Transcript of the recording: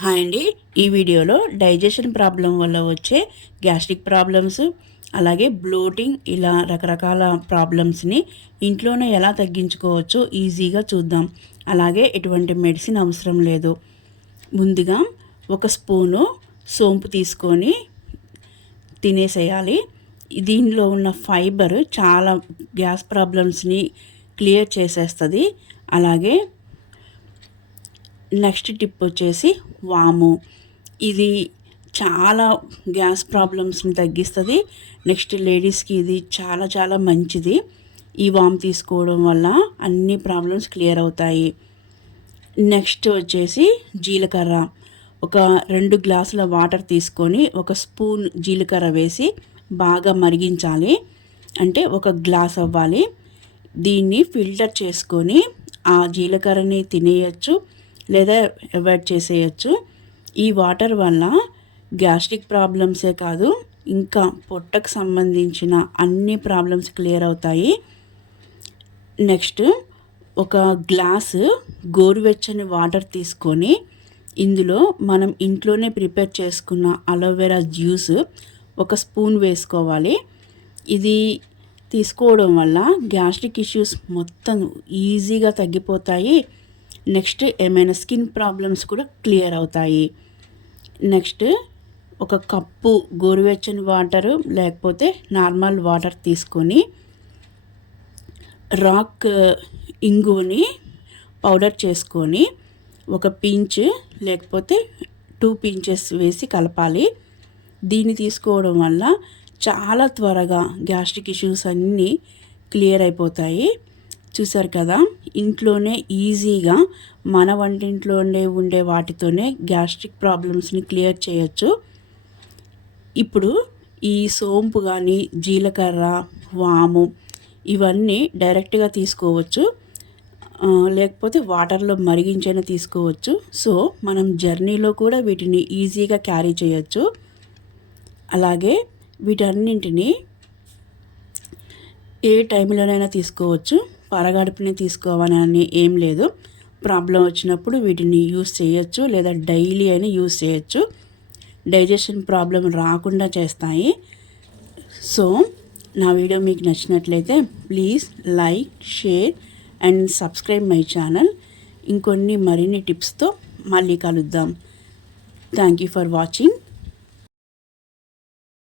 Hi అండి. ఈ వీడియోలో డైజెషన్ ప్రాబ్లం వల్ల వచ్చే గ్యాస్ట్రిక్ ప్రాబ్లమ్స్, అలాగే బ్లోటింగ్ ఇలా రకరకాల ప్రాబ్లమ్స్ని ఇంట్లోనే ఎలా తగ్గించుకోవచ్చో ఈజీగా చూద్దాం. అలాగే ఎటువంటి మెడిసిన్ అవసరం లేదు. ముందుగా ఒక స్పూను సోంపు తీసుకొని తినేసేయాలి. దీనిలో ఉన్న ఫైబర్ చాలా గ్యాస్ ప్రాబ్లమ్స్ని క్లియర్ చేసేస్తుంది. అలాగే నెక్స్ట్ టిప్ వచ్చేసి వాము. ఇది చాలా గ్యాస్ ప్రాబ్లమ్స్ని తగ్గిస్తుంది. నెక్స్ట్ లేడీస్కి ఇది చాలా చాలా మంచిది. ఈ వాము తీసుకోవడం వల్ల అన్ని ప్రాబ్లమ్స్ క్లియర్ అవుతాయి. నెక్స్ట్ వచ్చేసి జీలకర్ర. ఒక 2 గ్లాసుల వాటర్ తీసుకొని ఒక స్పూన్ జీలకర్ర వేసి బాగా మరిగించాలి. అంటే ఒక గ్లాస్ అవ్వాలి. దీన్ని ఫిల్టర్ చేసుకొని ఆ జీలకర్రని తినేయచ్చు లేదా అవాయిడ్ చేసేయచ్చు. ఈ వాటర్ వల్ల గ్యాస్ట్రిక్ ప్రాబ్లమ్సే కాదు, ఇంకా పొట్టకు సంబంధించిన అన్ని ప్రాబ్లమ్స్ క్లియర్ అవుతాయి. నెక్స్ట్ ఒక గ్లాసు గోరువెచ్చని వాటర్ తీసుకొని ఇందులో మనం ఇంట్లోనే ప్రిపేర్ చేసుకున్న అలోవెరా జ్యూస్ ఒక స్పూన్ వేసుకోవాలి. ఇది తీసుకోవడం వల్ల గ్యాస్ట్రిక్ ఇష్యూస్ మొత్తం ఈజీగా తగ్గిపోతాయి. నెక్స్ట్ ఏమైనా స్కిన్ ప్రాబ్లమ్స్ కూడా క్లియర్ అవుతాయి. నెక్స్ట్ ఒక కప్పు గోరువెచ్చని వాటరు లేకపోతే నార్మల్ వాటర్ తీసుకొని రాక్ ఇంగువని పౌడర్ చేసుకొని ఒక పించ్ లేకపోతే 2 పించెస్ వేసి కలపాలి. దీన్ని తీసుకోవడం వల్ల చాలా త్వరగా గ్యాస్ట్రిక్ ఇష్యూస్ అన్నీ క్లియర్ అయిపోతాయి. చూసారు కదా, ఇంట్లోనే ఈజీగా మన వంటింట్లోనే ఉండే వాటితోనే గ్యాస్ట్రిక్ ప్రాబ్లమ్స్ని క్లియర్ చేయొచ్చు. ఇప్పుడు ఈ సోంపు కానీ జీలకర్ర, వాము ఇవన్నీ డైరెక్ట్గా తీసుకోవచ్చు, లేకపోతే వాటర్లో మరిగించైనా తీసుకోవచ్చు. సో మనం జర్నీలో కూడా వీటిని ఈజీగా క్యారీ చేయొచ్చు. అలాగే వీటన్నింటినీ ఏ టైంలోనైనా తీసుకోవచ్చు. పరగడుపునే తీసుకోవాలని ఏం లేదు. ప్రాబ్లం వచ్చినప్పుడు వీటిని యూస్ చేయొచ్చు లేదా డైలీ అయినా యూస్ చేయొచ్చు. డైజెషన్ ప్రాబ్లం రాకుండా చేస్తాయి. సో నా వీడియో మీకు నచ్చినట్లయితే please like, share and subscribe my channel. ఇంకొన్ని మరిన్ని టిప్స్తో మళ్ళీ కలుద్దాం. Thank you for watching.